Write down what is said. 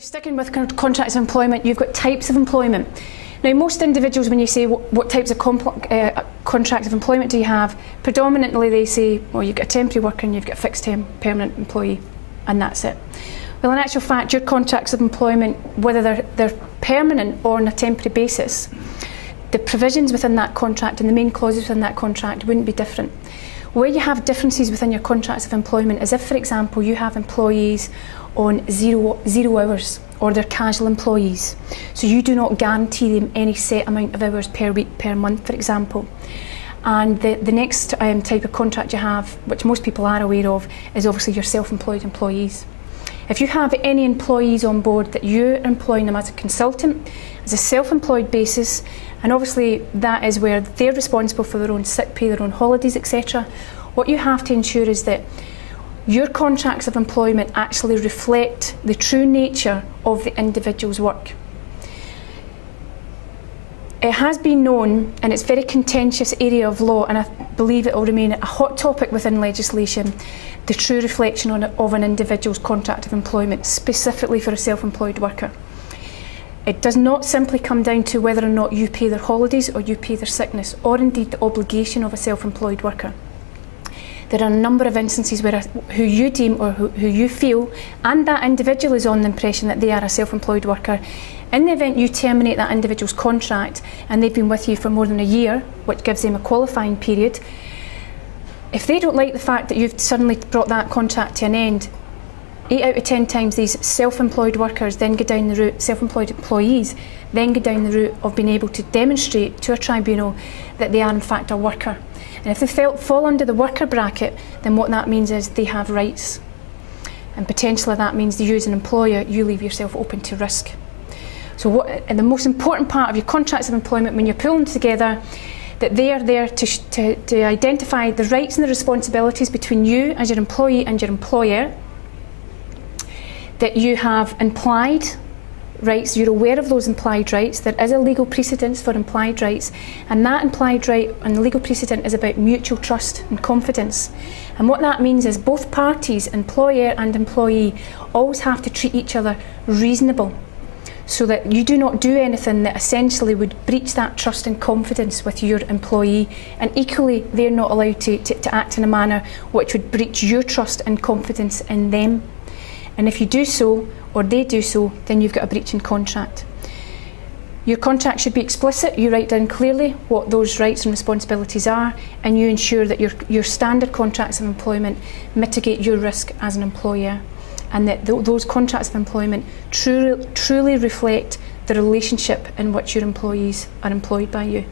Sticking with contracts of employment, you've got types of employment. Now, most individuals, when you say what types of contracts of employment do you have, predominantly they say, well, you've got a temporary worker and you've got a fixed-term permanent employee, and that's it. Well, in actual fact, your contracts of employment, whether they're permanent or on a temporary basis, the provisions within that contract and the main clauses within that contract wouldn't be different. Where you have differences within your contracts of employment is if, for example, you have employees on zero hours, or they're casual employees. So you do not guarantee them any set amount of hours per week, per month, for example. And the next type of contract you have, which most people are aware of, is obviously your self-employed employees. If you have any employees on board that you're employing them as a consultant, as a self-employed basis, and obviously that is where they're responsible for their own sick pay, their own holidays, etc. What you have to ensure is that your contracts of employment actually reflect the true nature of the individual's work. It has been known, and it's a very contentious area of law, and I believe it will remain a hot topic within legislation, the true reflection of an individual's contract of employment, specifically for a self-employed worker. It does not simply come down to whether or not you pay their holidays or you pay their sickness, or indeed the obligation of a self-employed worker. There are a number of instances where who you deem or who you feel, and that individual is on the impression that they are a self-employed worker. In the event you terminate that individual's contract and they've been with you for more than a year, which gives them a qualifying period, if they don't like the fact that you've suddenly brought that contract to an end, 8 out of 10 times these self-employed workers then go down the route, self-employed employees then go down the route of being able to demonstrate to a tribunal that they are in fact a worker. And if they fall under the worker bracket, then what that means is they have rights. And potentially that means that you as an employer, you leave yourself open to risk. So and the most important part of your contracts of employment when you're pulling them together, that they are there to identify the rights and the responsibilities between you as your employee and your employer, that you have implied rights, you're aware of those implied rights, there is a legal precedence for implied rights, and that implied right and the legal precedent is about mutual trust and confidence. And what that means is both parties, employer and employee, always have to treat each other reasonable, so that you do not do anything that essentially would breach that trust and confidence with your employee, and equally they're not allowed to act in a manner which would breach your trust and confidence in them. And if you do so, or they do so, then you've got a breach in contract. Your contract should be explicit, you write down clearly what those rights and responsibilities are, and you ensure that your standard contracts of employment mitigate your risk as an employer, and that those contracts of employment truly reflect the relationship in which your employees are employed by you.